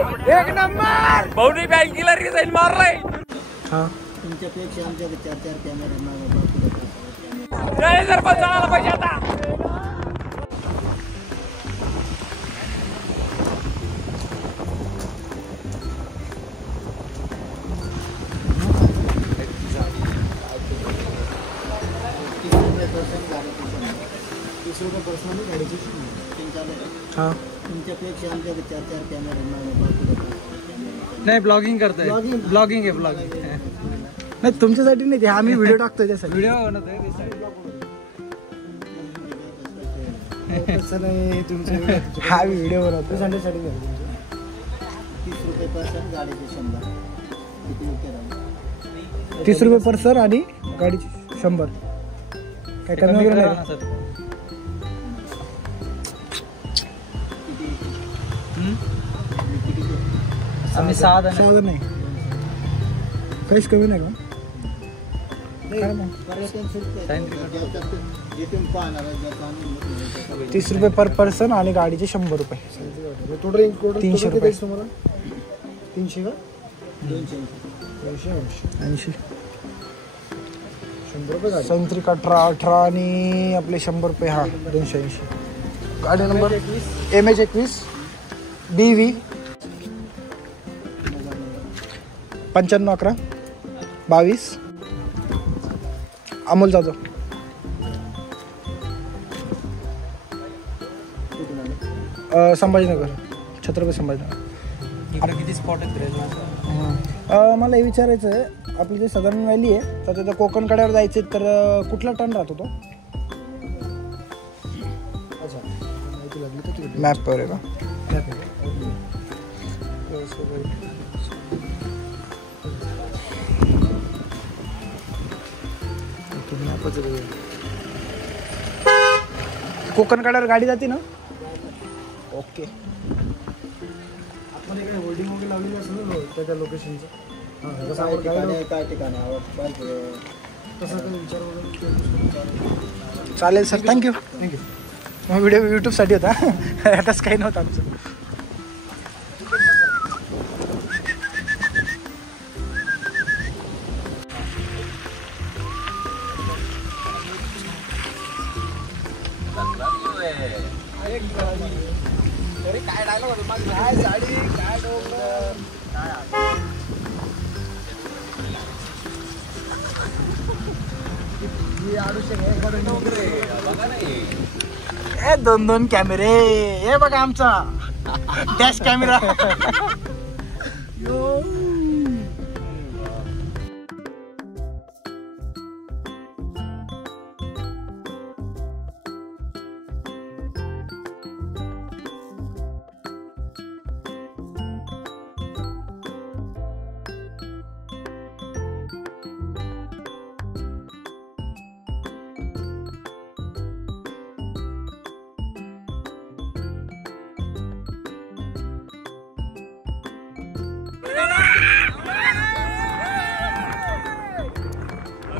एक नंबर भाऊनी bank killer resign मारलाय. तुमच्यापेक्षा आमच्याकडे 4-4 कॅमेरे सरपंच चालायला पाहिजे आता. तुमच्यापेक्षा आमच्याकडे 4-4 कॅमेरे नाही. ब्लॉगिंग करताय. ब्लॉगिंग आहे. ब्लॉगिंग नाही तुमच्यासाठी नाही, आम्ही व्हिडिओ टाकतोय त्यासाठी. व्हिडिओ बनवतोय हा व्हिडिओ बनवतो संडेसाठी. 30 रुपये पर्सन, गाडीचे 100. 30 रुपये पर्सन आणि गाडीचे 100. काय कमी वगैरे नाही सर? आम्ही 6 जण नाही, काहीच कमी नाही का? 30 रुपये पर पर्सन आणि गाडीचे 100 रुपये. 300 रुपये. 300 का? 280. 100 रुपये. संत्रिक 18 आणि आपले 100 रुपये. हा 280. गाडी number MH21 BV 9511 22 Amol Jadhav. Sambhajinagar, Chhatrapati Sambhajinagar. इकडे किती स्पॉट आहेत? मला हे विचारायचं आहे, आपली जे सदर्न व्हॅली आहे तर त्याच्या कोकण कड्यावर जायचं तर कुठला टर्न राहतो तो? मॅपवर आहे का? कोकण कड्यावर गाडी जाते ना? ओके. आपण इकडे होल्डिंग वगैरे लावलेली असेल ना त्याच्या लोकेशनचं, काय ठिकाण तसं काही विचार वगैरे. चालेल सर, थँक्यू. मग व्हिडिओ यूट्यूबसाठी होता. आताच काही नव्हतं आमचं. काय डायलॉग होतो? काय साडी, काय डोंगर, काय 2-2 कॅमेरे. हे बघा आमचा डॅश कॅमेरा.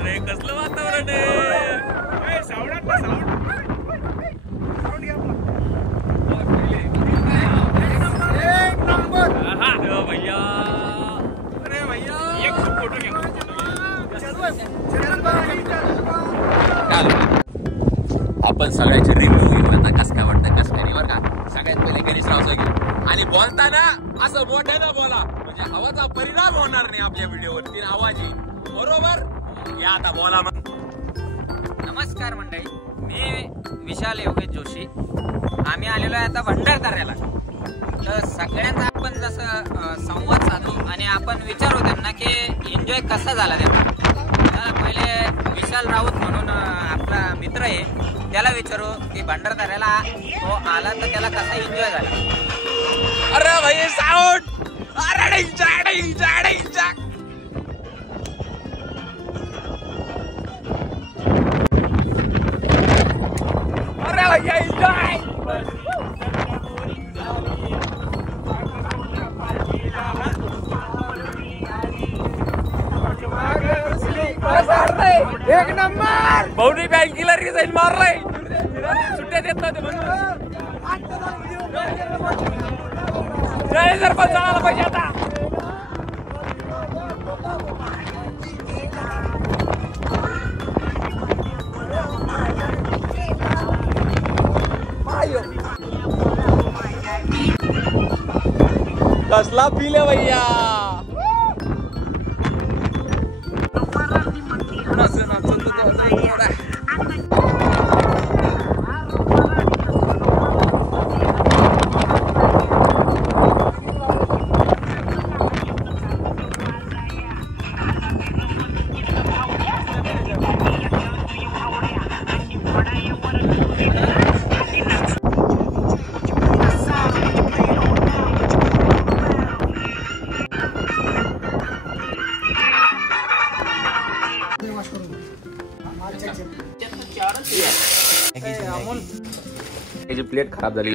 अरे कसलं वातावरण आहे. भैया, अरे भैया एक फोटो घ्या. आपण सगळ्याचे रिव्ह्यू घेऊ आता. कसं काय वाटतं, कसं काय नाही बरं का. सगळ्यात पहिले गणेशराव सगळे आणि बोलताना असं मोठ्यानं बोला, म्हणजे आवाजाचा परिणाम होणार नाही आपल्या व्हिडिओवरती. आवाज येईल बरोबर. या आता बोला मग. नमस्कार मंडळी, मी विशाल योगेश जोशी. आम्ही आलेलो आहे आता भंडारदऱ्याला. तर सगळ्यांचा आपण जसं संवाद साधू आणि आपण विचारू त्यांना की एन्जॉय कसा झाला त्यांना. तर पहिले विशाल राऊत म्हणून आपला मित्र आहे, त्याला विचारू की भंडारदऱ्याला तो आला तर त्याला कसा एन्जॉय झाला. अरे भाई साऊंड, अरे जा. अरे भैया एन्जॉय. एक नंबर भाऊनी बँक किलर रिझाईन मारलाय. सुट्ट्या देत नव्हते म्हणून. जर पण चढायला पाहिजे आता. कसला फील आहे भैया. अमोल त्याची प्लेट खराब झाली.